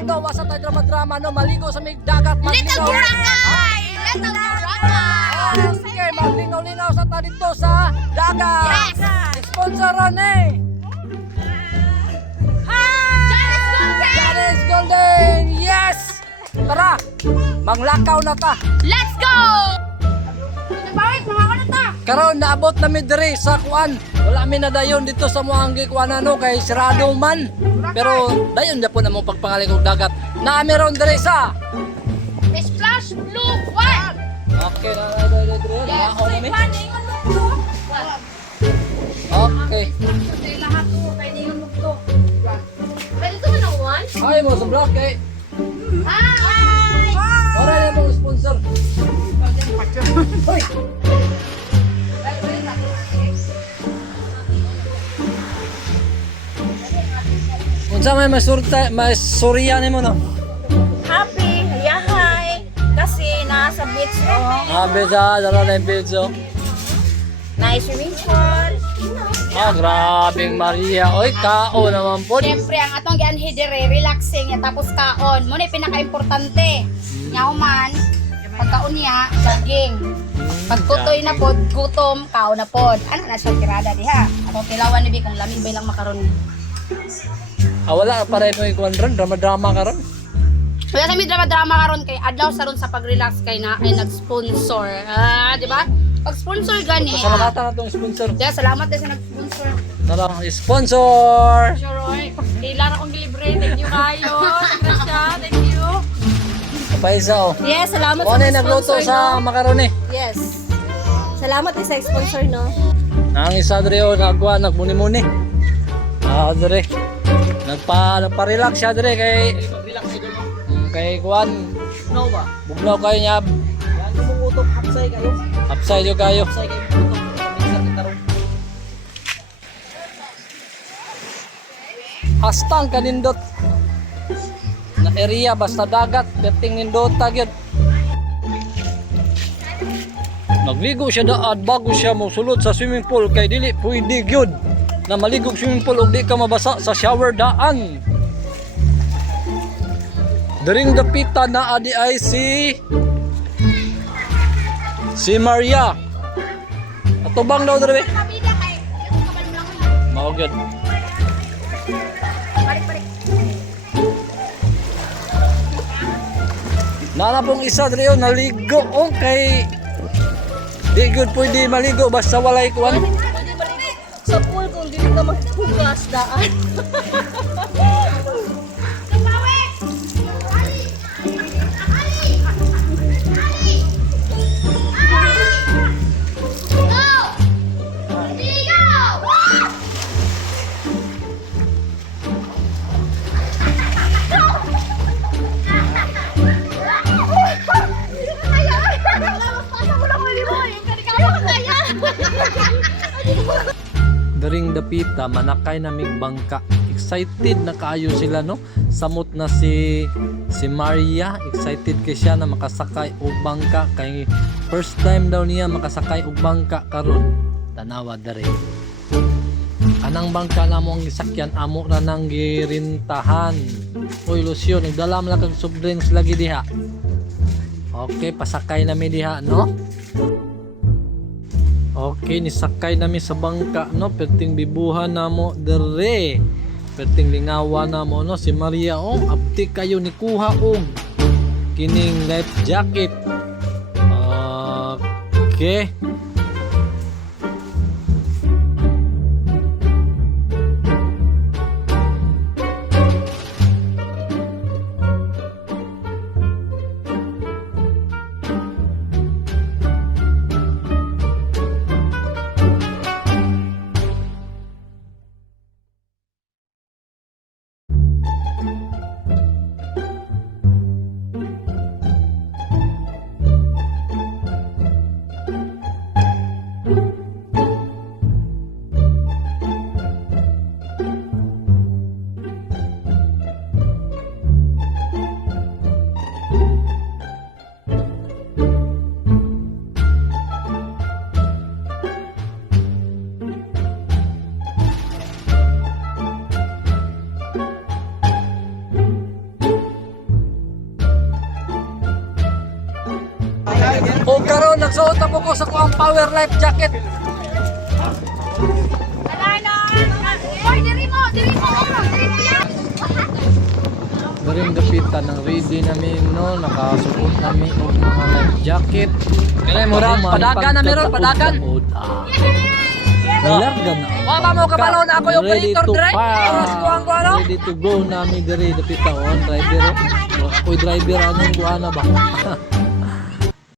ito, wasa tayo drama-drama, no? Maligo sa may dagat, Little maglinaw. Boracay! Little Boracay! Sige, maglinaw-linaw sa tayo dito sa dagat. Yes! Sponsoran eh. Janice Golden! Yes! Tara, manglakaw na ta. Let's go! Bakit? Mga ano ta? Karon naabot na mi diri sa kuan. Wala mi na dayon dito sa muanggi kuan ano kay sirado man. Pero dayon na po na mo pagpangaling og dagat. Na meron diri sa. Splash Blue One! Okay, na diri. Yes! Ako na mi. Okay. Lahat to, kaya di yung to. Pwede ito man ang one? Ay mo sa vlog kay. Hi! Ora na mo sponsor. Hoy. Unsa may masurya nimo no? Happy, yahay. Kasi nasa beach oh. Beza, dala na yung video. Nice swimming pool. Grabing Maria. Oy, kao naman po. Siyempre, ang atong gianhi dire, relaxing, tapos kaon. Muna yung pinaka-importante. Nga man, pagkaon niya, jogging. Pagkutoy na pod, gutom, kaon na pod. Ano na siya tirada diha? Atong tilawan ni kung lamig ba lang makaron. Wala pa rin mo yung ron, drama-drama ka ron. Wala kami drama-drama karon kay adlaw sa ron sa pag-relax kay na ay nag-sponsor. Di ba? Pag-sponsor gani. Pasalamatan na itong sponsor. Yeah, salamat din sa nag-sponsor. Tara, sponsor! Sure, oy. Ilan akong libre. Thank you kayo. Grasya, thank you. Paisa oh. Yes, salamat Ano yung nagluto sa makaroni? Yes. Salamat din sa sponsor, no? Nang isa dre oh, nagmuni-muni. Dre. Nagpa-relax siya dre kay kay Kuan. No ba? Bugnaw kayo niya. Yan yung utok, hapsay kayo. Upside yo kayo. Hapsay kayo utok. Minsan kita ron. Hastang kanindot. Na area basta dagat, perting nindota gyud. Nagligo siya daad bago siya mosulod sa swimming pool kay dili pwede gyud na maligog swimming pool ug di ka mabasa sa shower daan. Daring dapita na adi ay si Maria. Atubang daw dere. Kabida kay. Mao gyud. Balik-balik. Nana pong isa dre naligo kay di gyud pwede maligo basta walay kuan. Pwede maligo sa pool kung dili ka maghugas daan. Daring dapita manakay na mig bangka. Excited na kaayo sila no. Samot na si Maria, excited kay siya na makasakay og bangka kay first time daw niya makasakay og bangka karon. Tanawa dere. Anang bangka na mo ang gisakyan amo na nang girintahan. Oy Lucio, nagdala man kag soft drinks lagi diha. Okay, pasakay na mi diha no. Okay, nisakay nami sa bangka no, perting bibuhan na mo dere. Perting lingawa na mo no si Maria abti kayo ni kuha og kining life jacket. Okay. Magsuot ako ko sa kuang power life jacket. Oy, diri mo yan. Garing gapitan ng ready namin no, nakasuot namin og mga life jacket. Kaya mura, padagan na meron, padagan. Nilarga na. Wa ba mo kabalo na ako yung Ready operator to dire? fire. Aras ko ang ano? Ready to go namin diri dapitan on driver. Ako'y driver anong kuana ba?